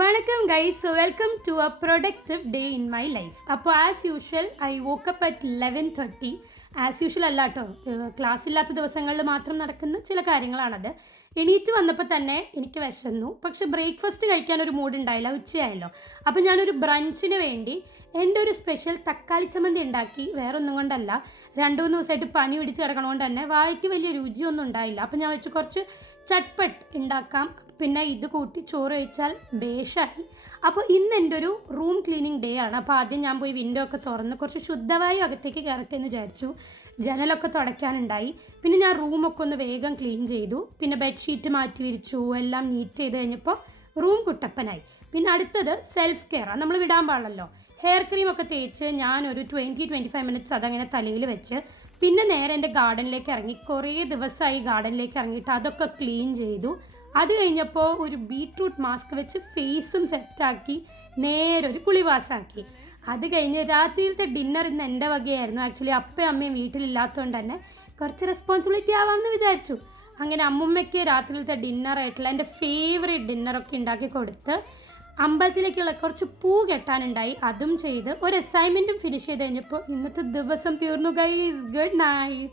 Welcome guys, so welcome to a productive day in my life. അപ്പോൾ as usual I wake up at 11:30. As usual അല്ല കേട്ടോ, class ഇല്ലാത്ത ദിവസങ്ങളിൽ മാത്രം നടക്കുന്ന ചില കാര്യങ്ങളാണത്. എണീറ്റ് വന്നപ്പോൾ തന്നെ എനിക്ക് വിശന്നു, പക്ഷെ ബ്രേക്ക്ഫാസ്റ്റ് കഴിക്കാൻ ഒരു മൂഡ് ഉണ്ടായില്ല, ഉച്ചയായല്ലോ. അപ്പോൾ ഞാനൊരു ബ്രഞ്ചിന് വേണ്ടി എൻ്റെ ഒരു സ്പെഷ്യൽ തക്കാളി ചമ്മന്തി ഉണ്ടാക്കി. വേറെ ഒന്നും കൊണ്ടല്ല, 2-3 ദിവസമായിട്ട് പനി പിടിച്ച് കിടക്കണോണ്ട് തന്നെ വായിക്ക് വലിയ രുചിയൊന്നും ഉണ്ടായില്ല. അപ്പോൾ ഞാൻ വെച്ച് കുറച്ച് ചട്ട്പട്ട് ഉണ്ടാക്കാം, പിന്നെ ഇത് കൂട്ടി ചോറ് കഴിച്ചാൽ ബേഷായി. അപ്പോൾ ഇന്ന് എൻ്റെ ഒരു റൂം ക്ലീനിങ് ഡേ ആണ്. അപ്പോൾ ആദ്യം ഞാൻ പോയി വിൻഡോ ഒക്കെ തുറന്ന് കുറച്ച് ശുദ്ധമായി അകത്തേക്ക് കയറട്ടെ എന്ന് വിചാരിച്ചു. ജനലൊക്കെ തുടയ്ക്കാനുണ്ടായി. പിന്നെ ഞാൻ റൂമൊക്കെ ഒന്ന് വേഗം ക്ലീൻ ചെയ്തു. പിന്നെ ബെഡ്ഷീറ്റ് മാറ്റി വിരിച്ചു, എല്ലാം നീറ്റ് ചെയ്ത് കഴിഞ്ഞപ്പോൾ റൂം കുട്ടപ്പനായി. പിന്നെ അടുത്തത് സെൽഫ് കെയറാണ്, നമ്മൾ വിടാൻ പാടില്ലല്ലോ. ഹെയർ ക്രീമൊക്കെ തേച്ച് ഞാനൊരു 20-25 മിനിറ്റ്സ് അതങ്ങനെ തലയിൽ വെച്ച് പിന്നെ നേരെ എൻ്റെ ഗാർഡനിലേക്ക് ഇറങ്ങി. കുറേ ദിവസമായി ഗാർഡനിലേക്ക് ഇറങ്ങിയിട്ട് അതൊക്കെ ക്ലീൻ ചെയ്തു. അത് കഴിഞ്ഞപ്പോൾ ഒരു ബീട്രൂട്ട് മാസ്ക് വെച്ച് ഫേസും സെറ്റാക്കി നേരെ ഒരു കുളിവാസാക്കി. അത് കഴിഞ്ഞ് രാത്രിയിലത്തെ ഡിന്നർ ഇന്ന് എൻ്റെ വകയായിരുന്നു. ആക്ച്വലി അപ്പയും അമ്മയും വീട്ടിലില്ലാത്തതുകൊണ്ട് തന്നെ കുറച്ച് റെസ്പോൺസിബിലിറ്റി ആവാമെന്ന് വിചാരിച്ചു. അങ്ങനെ അമ്മുമ്മയ്ക്ക് രാത്രിയിലത്തെ ഡിന്നറായിട്ടുള്ള എൻ്റെ ഫേവറേറ്റ് ഡിന്നറൊക്കെ ഉണ്ടാക്കി കൊടുത്ത് അമ്പലത്തിലേക്കുള്ള കുറച്ച് പൂ കെട്ടാനുണ്ടായി, അതും ചെയ്ത് ഒരു അസൈൻമെൻറ്റും ഫിനിഷ് ചെയ്ത് കഴിഞ്ഞപ്പോൾ ഇന്നത്തെ ദിവസം തീർന്നു ഗൈസ്. Good night.